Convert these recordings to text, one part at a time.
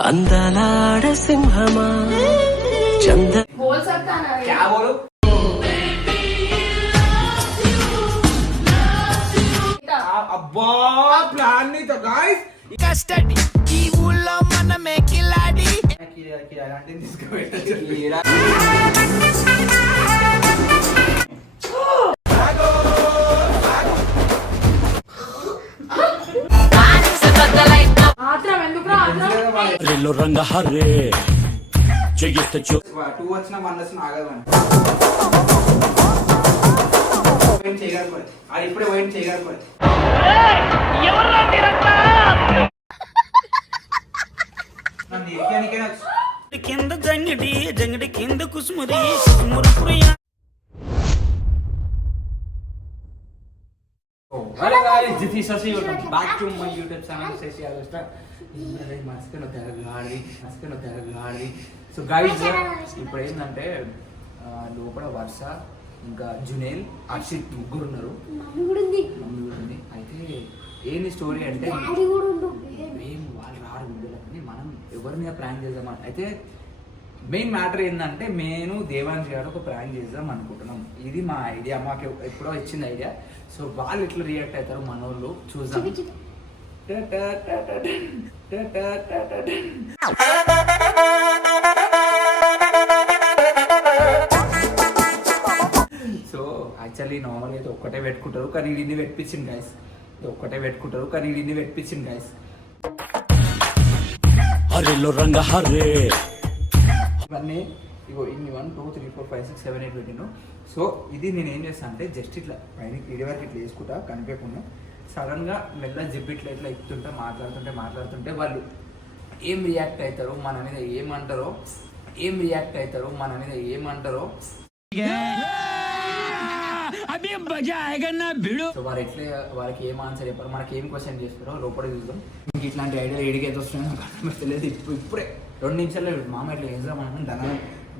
अंदलाड सिंहमा चंद बोल सकता ना क्या बोलू అబ్బా ప్లాన్ ని తో గైస్ కస్టడీ ఈ ఊళ్ళో మనమే కిలాడి అంటే తీసుకువెట్టచ్చు ఆత్రం ఎందుకురా ఆత్రం రెల్లో రంగ హర్రే చెయ్యొచ్చు 2 వచ్చిన 1 వచ్చిన ఆగదని వెయిట్ చేయగలరు అది ఇప్పుడే వెయిట్ చేయగలరు ఎవర్రా నిరంతా నన్ను ఎక్కనికైనా కింద జంగిడి జంగిడి కింద కుసుమురి కుసుమురు Priya Hello guys, this is Shashi. Welcome back to my YouTube channel, Shashi Agusta. మస్కను తెరగాడి సో గైస్ ఇప్పుడు ఏంటంటే లోపల వర్ష ఇంకా జునేల్ అర్షిత్ ముగ్గురు ఉన్నారు మమ్మీ కూడా ఉంది అయితే ఏంది స్టోరీ అంటే మేము వాళ్ళు రారు వీళ్ళని మనం ఎవరి మీద ప్రాంక్ చేద్దాం అయితే మెయిన్ మ్యాటర్ ఏంటంటే నేను దేవాంశ్ గారు ఒక ప్రాంక్ చేద్దాం అనుకుంటున్నాం ఇది మా ఐడియా మాకు ఎప్పుడో ఇచ్చింది ఐడియా సో వాళ్ళు ఎట్లా రియాక్ట్ అవుతారు మన వాళ్ళు చూద్దాం సో యాక్చువల్లీ నార్మల్ అయితే ఒక్కటే పెట్టుకుంటారు కానీ ఇది పెట్టించింది గైస్ ఒక్కటే పెట్టుకుంటారు కానీ ఇది పెట్టించింది గైస్ రెల్లో రంగ హర్రే ఇవన్నీ ఇగో ఇన్ని 1 2 3 4 5 6 7 8 పెట్టిను సో ఇది నేను ఏం చేస్తాను అంటే జస్ట్ ఇట్లా పైన ఇడి వరకు ఇట్లా వేసుకుంటా కనిపించకుండా సడన్గా మెల్ల జిప్ ఇట్లా ఇట్లా ఎక్కుతుంటే మాట్లాడుతుంటే వాళ్ళు ఏం రియాక్ట్ అవుతారో మన మీద ఏమంటారో సో వారు ఎట్లా వాళ్ళకి ఏం ఆన్సర్ చెప్పారు మనకి ఏం క్వశ్చన్ చేస్తారో లోపల చూద్దాం ఇంక ఇట్లాంటి ఐడియా ఏడికి అయితే వస్తున్నాయో నాకు అర్థమవుతలేదు ఇప్పుడే 2 నిమిషాల్లో మామ ఇట్లా వేద్దాం అనుకుని ధన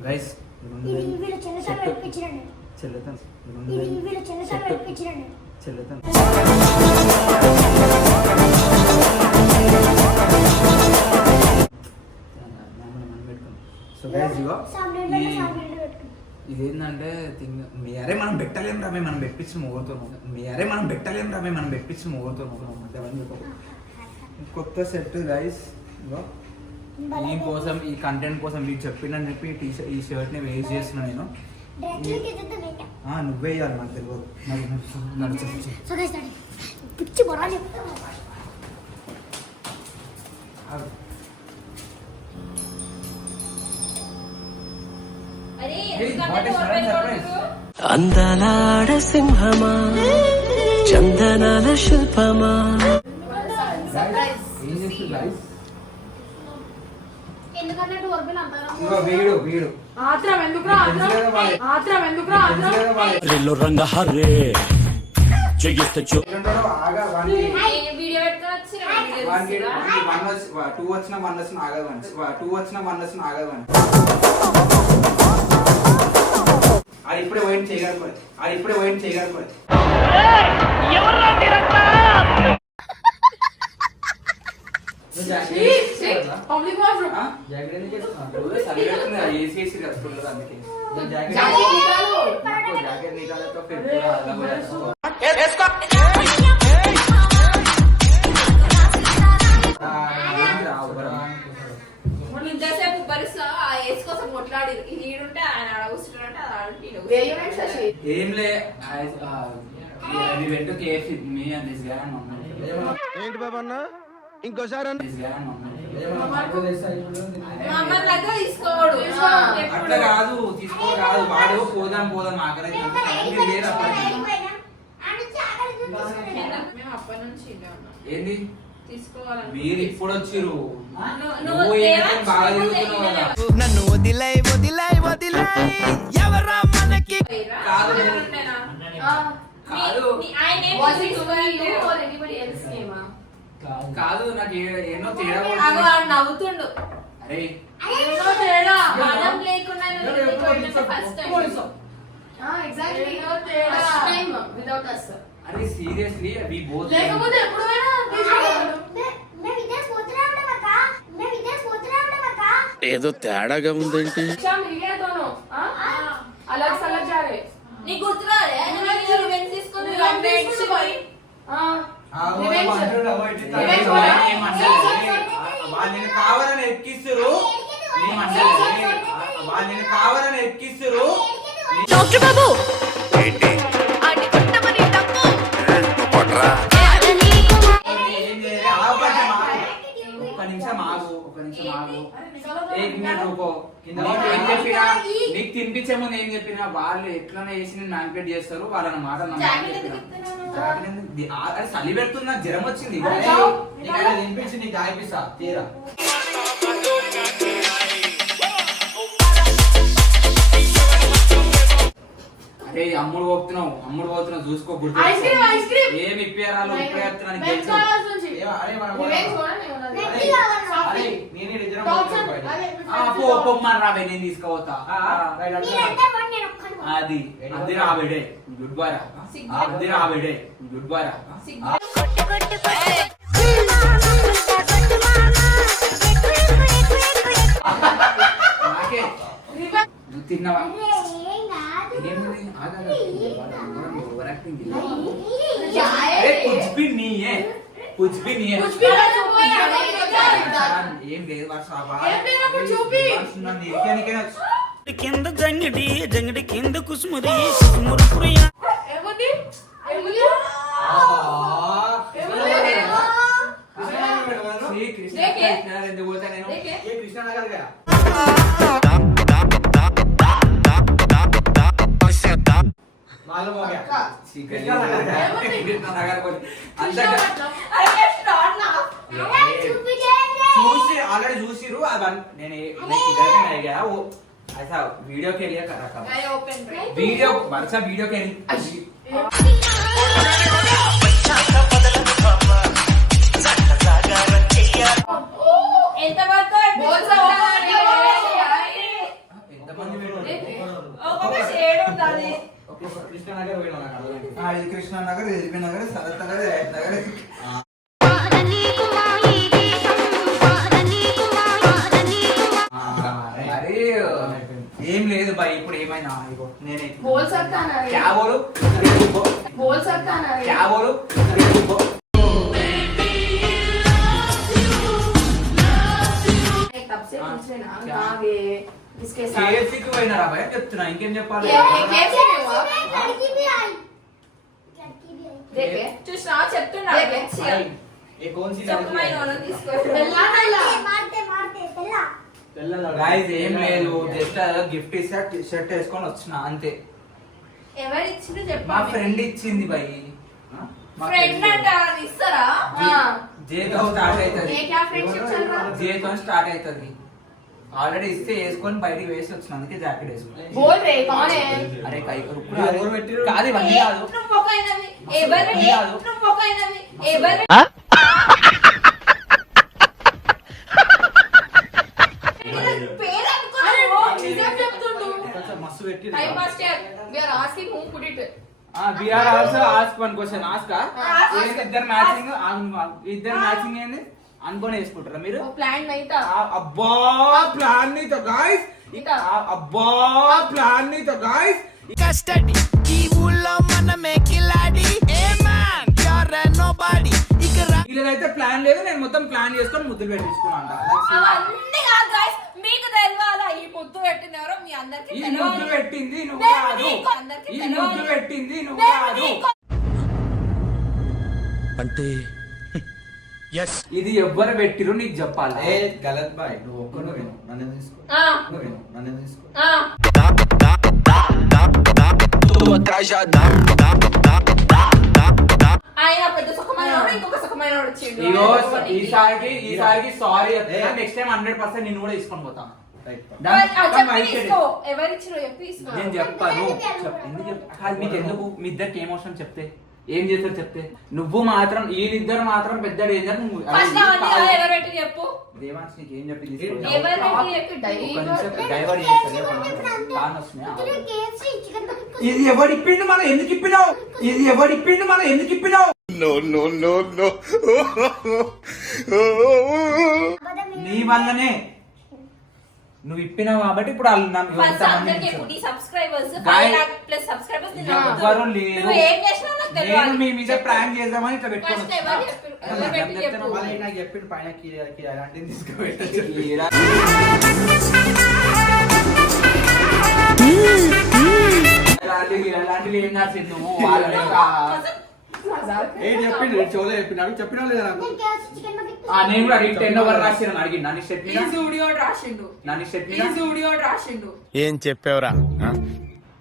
గైస్ చెల్లుతాను సో గైస్ ఇగో ఇదేంటంటే మీరే మనం పెట్టలేం రామే మనం పెట్టించిన మొగోతో కొత్త సెట్ గైస్ ఇగో దీనికోసం ఈ కంటెంట్ కోసం మీకు చెప్పిందని చెప్పి ఈ షర్ట్ ని వేస్ట్ చేస్తున్నా నేను నువ్వే వేయాలి నాకు తెలియదు అందలాడ సింహమా చందనాల శిల్పమా ఏం చేస్తుంది గైస్ వీడు ఆత్రం ఎందుకురా ఆత్రం రెల్లో రంగ హర్రే చెయ్యొచ్చు 2 వచ్చిన 1 వచ్చిన ఆగదని అది ఇప్పుడే వెయిట్ చేయగలరు ఎవర్రా నిరంతా పబ్లిక్ వాష్రూమ్ ఇంతసేపు భరిస్తా ఏస్ కోసం కొట్లాడి ఈడుంటే ఆయన అడుగుతుంటే ఏం లే వెంట KFC me and this guy ఏంటి బాబా అన్న ఇంకోసారి అట్లా కాదు తీసుకోడు వాడు పోదాం ఆకలి ఏంది మీరు ఇప్పుడు వచ్చిర్రు నన్ను వదిలై ఎవరా మనకి కాదు నాకు ఎన్నో తేడా నవ్వుతుండు అరే వితౌట్ అస్ అరే సీరియస్లీ వి బోత్ లేకపోతే ఎప్పుడైనా ఏదో తేడాగా ఉందేంటి? शाम ये दोनों अलग अलग जा रहे నీకు గుర్తురాలే రివెంజ్ తీసుకొని వాళ్ళని కావాలని ఎక్కిస్తురు వాళ్ళని కావాలని ఎక్కిస్తురు. డాక్టర్ బాబు ఏంటి ఆడి కొట్టమని తప్పు కొట్రా? ఒక నిమిషం ఆగు. ఏం చెప్పినా నీకు తినిపించే ముందు ఏం చెప్పినా వాళ్ళు ఎట్లనే చేసి మ్యానిపులేట్ చేస్తారు. వాళ్ళని మాట చలి పెడుతున్నా, జ్వరం వచ్చింది. తినిపించి నీకు ఆగిపిస్తా తీరా. అరే అమ్ముడు పోతున్నావు చూసుకో. ఐస్ క్రీమ్ ఏమి ఇప్పారాలు ఇప్పుడేస్తున్నాను. రాబే నేను తీసుకుపోతా. అది అది రాబేడే గుడ్ బాయ్ రా. అది రాబేడే గుడ్ బాయ్ రా. నాకే నువ్వు తిన్నావా? कुछ भी नहीं है ఏం లేదు కింద జంగిడి జంగిడి కింద కుసుముది కుసుమురు ప్రియ ఏముంది ఎందుకు పోతా నేను? కృష్ణనగర్ గయా मालूम हो गया చూసి ఆల్రెడీ చూసిరు. నేను ऐसा वीडियो के लिए कर रखा वीडियो वर्षा वीडियो के लिए కృష్ణనగర్ పోయినా ఇది కృష్ణానగర్, ఎల్బీ నగర్, శరత్ నగర్, రైట్ నగర్. అరే ఏం లేదు బాయ్. ఇప్పుడు ఏమైనా నేనే बोल सकता ना रे क्या बोलू बोल सकता ना रे क्या बोलू तब से पूछ रहे ना कहाँ गए किसके साथ కేఎఫ్సీకి పోయినారా భయ చెప్తున్నా. ఇంకేం చెప్పాలి? KFC में हुआ దేకే చూసినా చెప్తున్నా ये कौन सी చెప్పమని నన్ను తీసుకో గైస్ ఏం లేదు, జస్ట్ గిఫ్ట్ ఇస్తా షర్ట్ వేసుకొని వచ్చిన అంతే. ఎవరు ఇచ్చిండు మా చెప్పా ఫ్రెండ్ ఇచ్చింది భయ్. ఫ్రెండ్ అంటే వాళ్ళని ఇస్తారా జేతో స్టార్ట్ అవుతుంది. ये क्या फ्रेंडशिप चल रहा है జేతో స్టార్ట్ అవుతుంది. ఆల్రెడీ ఇస్తే వేసుకొని బయటికి వేసి వచ్చిన, అందుకే జాకెట్ వేసుకుని. बोल रहे कौन है అరే కై ఎవరు పెట్టిర్రు? కాదు ఇవన్నీ కాదు. నువ్వు మొక్కైనవి ఎవరు నువ్వు మొక్కైనవి ఎవరు పేరు అనుకున్నావు నిజం చెప్తుండు మస్తు పెట్టి టైం పాస్ చేయాలి we are asking who put it we are also ask one question. Ask ఇద్దరు మ్యాచింగ్ ఇద్దరు మ్యాచింగ్ ఏంది అనుకొని వేసుకుంటారా మీరు? वो प्लान नहीं था అబ్బా ప్లాన్ ని తో గాయ్స్, అబ్బా ప్లాన్ ని తో గాయ్స్. కస్టడీ ఈ ఊళ్ళో మనమే కిలాడి ఏ మ్యాన్ యూర్ నోబడీ ఇక వీళ్ళదైతే ప్లాన్ లేదు, నేను మొత్తం ప్లాన్ చేసుకొని ముద్దులు పెట్టించుకున్నాను. అవన్నీ కాదు guys, మీకు తెలియాలా ఈ ముద్దు పెట్టింది ఎవరో మీ అందరికి ఈ ముద్దు పెట్టింది నువ్వు కాదు, ఈ ముద్దు పెట్టింది నువ్వు కాదు. అంటే ఇది ఎవ్వరు పెట్టిరు నీకు చెప్పాలి. ఏ గలత్ బాయ్, నువ్వు ఒక్కడు విను, నన్ను తీసుకో. నువ్వు విను, నన్ను తీసుకో. ఆయన పెద్ద సుఖమైన ఇంకొక సుఖమైన వచ్చిండు. ఇగో ఈసారికి సారీ చెప్తా. నెక్స్ట్ టైం 100% నిన్ను కూడా తీసుకొని పోతాను. ఎవరిచ్చిరో చెప్పి నేను చెప్తాను. ఎందుకు కాదు మీకు ఎందుకు? మీ ఇద్దరికి ఏం అవసరం చెప్తే ఏం చేస్తారు చెప్తే? నువ్వు మాత్రం వీళ్ళిద్దరు మాత్రం పెద్ద డేంజర్. నువ్వు ఎవరు పెట్టి చెప్పు దేవాన్స్ నీకు ఏం చెప్పి ఎవరు పెట్టి చెప్పి డైవర్ట్ చేస్తారు. ఇది ఎవడిప్పిండు మనం ఎందుకు ఇప్పినావు? ఇది ఎవడిప్పిండు మనం ఎందుకు ఇప్పినావు? నీ వల్లనే నువ్వు ఇప్పినావు కాబట్టి ఇప్పుడు వాళ్ళు నన్ను ఫస్ట్ ఎంతమంది అందరికి ఇచ్చారు? ఇప్పుడు subscribers Guys, 5 lakh plus subscribers ఎవ్వరు లేరు. నువ్వు ఏం చేసినావు నాకు నేను తెలియాలి. మీ మీద ప్రాంక్ చేద్దామని ఇట్లా పెట్టుకొని ఫస్ట్ ఎవరు చెప్పారు? ఎవరు పెట్టి చెప్పు. మళ్ళీ నాకు చెప్పిండు పైన కిరా అలాంటివి తీసుకుపెట్టచ్చు. అలాంటివి ఏం కాదు నువ్వు వాళ్ళ లెక్క. ఏం చెప్పిండు చోలో చెప్పినాడు చెప్పినా లేదా నాకు నేను కూడా అడిగి 10 ఓవర్ రాసిన అడిగి నన్ను స్టెప్ ఈ జూడియో రాసిండు నన్ను స్టెప్ ఈ జూడియో రాసిండు ఏం చెప్పావురా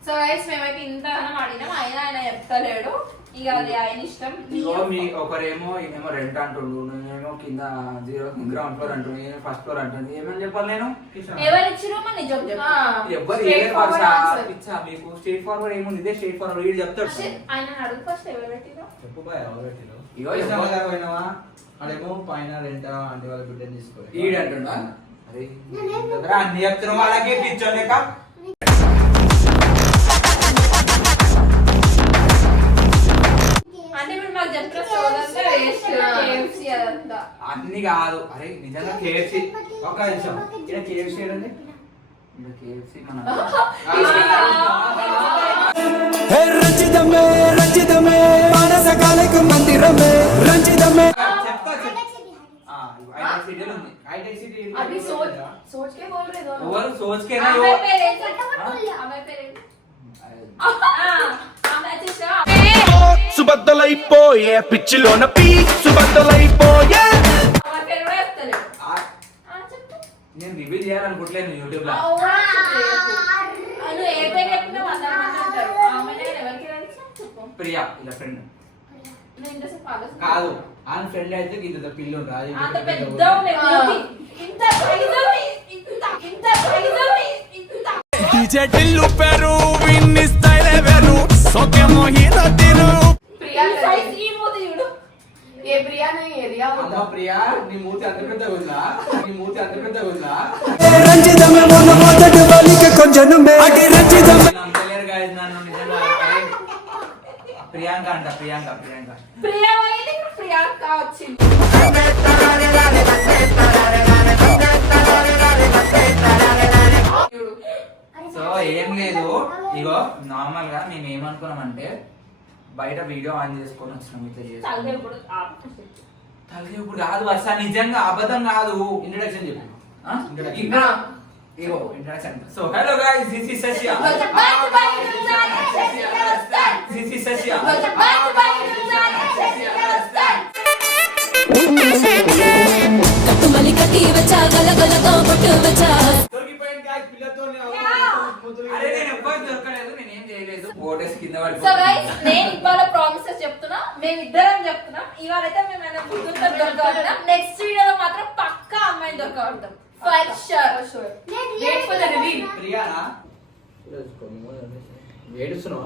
సో గైస్ మేమైతే ఇంతగానం ఆడినాం అయినా ఆయన చెప్తలేడు ఇక అది ఆయన ఇష్టం మీ ఒకరేమో ఈయనేమో రెంట్ అంటుండు నేనేమో కింద గ్రౌండ్ ఫ్లోర్ అంటుండు నేను ఫస్ట్ ఫ్లోర్ అంటుండు ఏమని చెప్పాలి నేను ఎవరు ఇచ్చిరో మన నిజం చెప్పు ఎవ్వరు Straight forward answer. ఇచ్చా మీకు స్ట్రేట్ ఫార్వర్డ్ ఏముంది ఇదే స్ట్రేట్ ఫార్వర్డ్ వీడు చెప్తాడు ఆయన అడుగు ఫస్ట్ ఎవరు పెట్టిరో చెప్పు బాయ్ ఎవరు పెట్టినావు ఇగో కృష్ణమ్మ గారు పోయినావా అడేమో పైన రెంట అంటే వాళ్ళ బిడ్డని తీసుకోవాలి ఈడు అంటుండా అరే దగ్గర అన్ని చెప్తున్నావు వాళ్ళకి పిచ్చోలేక అంటే ఇప్పుడు మాకు చెప్పిన సోదంతా వేస్ట్ KFC అదంతా అన్ని కాదు అరే నిజంగా కేఎఫ్సి ఒక్క నిమిషం ఇక్కడ కేఎఫ్సీ ఏంటండి కేఎఫ్సి మన రంజితమే రంజితమే మానస కాలకు మందిరమే రంజితమే చెప్తా ఐటెక్ సిటీలో ఉంది హైటెక్ సిటీ अभी सोच के बोल रहे दोनों ఎవరు సోచ్కేనా అమ్మాయి పేరేంటి అమ్మాయి పేరేంటి అమ్మాయి చూసా సుబద్దలైపోయే పిచ్చిలోన పీ సుబద్దలైపోయే అమ్మాయి పేరు కూడా చెప్తలేడు చెప్పు నేను రివీల్ చేయాలనుకుంటలేను యూట్యూబ్ లో నువ్వు ఏ పేరు చెప్పినా 100 మంది అంటారు ఆమెనే ఎవరికి తెలుసు చెప్పు ప్రియా ఇలా ఫ్రెండ్ నేను ఇంతసేపు ఆలోచించాను. కాదు ఆయన ఫ్రెండ్ అయితే ఇంత పిల్లు రాజు అంత పెద్ద ఉంది. ఇంత సైజువి, ఇంత సైజువి, ఇంత డీజే టిల్లు పెరు విన్ని స్టైల్ వేరు సోకే మోహిత తిరు प्रिया ఈ సైజ్ ఈ మూతి చూడు. ये प्रिया नहीं है रिया అమ్మ होता ప్రియా నీ మూతి అంత పెద్దగా ఉందా నీ మూతి అంత పెద్దగా ఉందా రంజితమే మొన్న మొదటి బాలిక కొంచెనుమే అడి రంజితమే తెలియరు గాయస్ నన్ను నిజంగా అరే, ప్రియాంక అంట ప్రియాంక ప్రియాంక ప్రియా పోయింది, ఇప్పుడు ప్రియాంక వచ్చింది. చూడు. సో ఏం లేదు ఇగో నార్మల్ గా మేము ఏమనుకున్నామంటే బయట వీడియో ఆన్ చేసుకొని వచ్చినాం ఇట్లా చేసి తలకాయ ఇప్పుడు తలకి ఇప్పుడు కాదు వర్ష నిజంగా అబద్ధం కాదు ఇంట్రడక్షన్ చెప్పు ఆ? ఇంకా ఇగో introduction so hello guys this is Sasiya this is Sasiya కట్టుమలి కట్టి వచ్చా గలగలతో కొట్టు వచ్చా దొరికిపోయింది గాయస్ పిల్లతోనే అరే నేను ఎవ్వరు దొరకలేదు నేను ఏం చేయలేదు ఓటేసి కింద సో పడిపోయింది గైస్ నేను ఇవాళ ప్రామిసెస్ చెప్తున్నా మేమిద్దరం చెప్తున్నాం ఇవాళ అయితే మేము ఆయన ముగ్గురితో దొరకబడతాం నెక్స్ట్ వీడియోలో మాత్రం పక్కా అమ్మాయిని దొరకబడతాం for sure wait for the reveal ప్రియానా ఇప్పుడు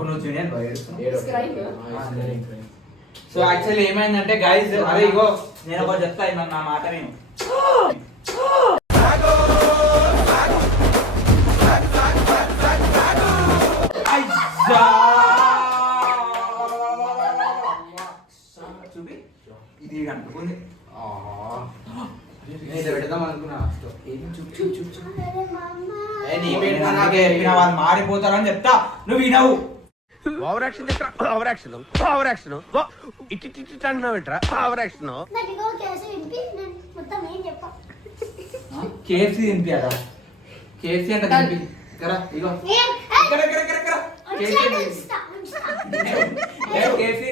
నువ్వు జూనియర్ బాయ్ ఏడుస్తున్నావు. Subscribe. సో యాక్చువల్లీ ఏమైందంటే గైస్ అరే ఇగో నేను ఒకటి చెప్తా ఇన్న నా మాట నేను చూపి ఇది కనుక్కుంది నేను పెడదాం అనుకున్నా నీ నాకే చెప్పిన వాళ్ళు మారిపోతారని చెప్తా నువ్వు వినవు over action over action over action ఇట్టి అంటున్నావు ఏంట్రా ఓవర్ యాక్షన్ కేఎఫ్సీ తినిపియారా కేఎఫ్సీ అంటే తినిపి ఇక్కడ ఇగో ఇక్కడ కేఎఫ్సీ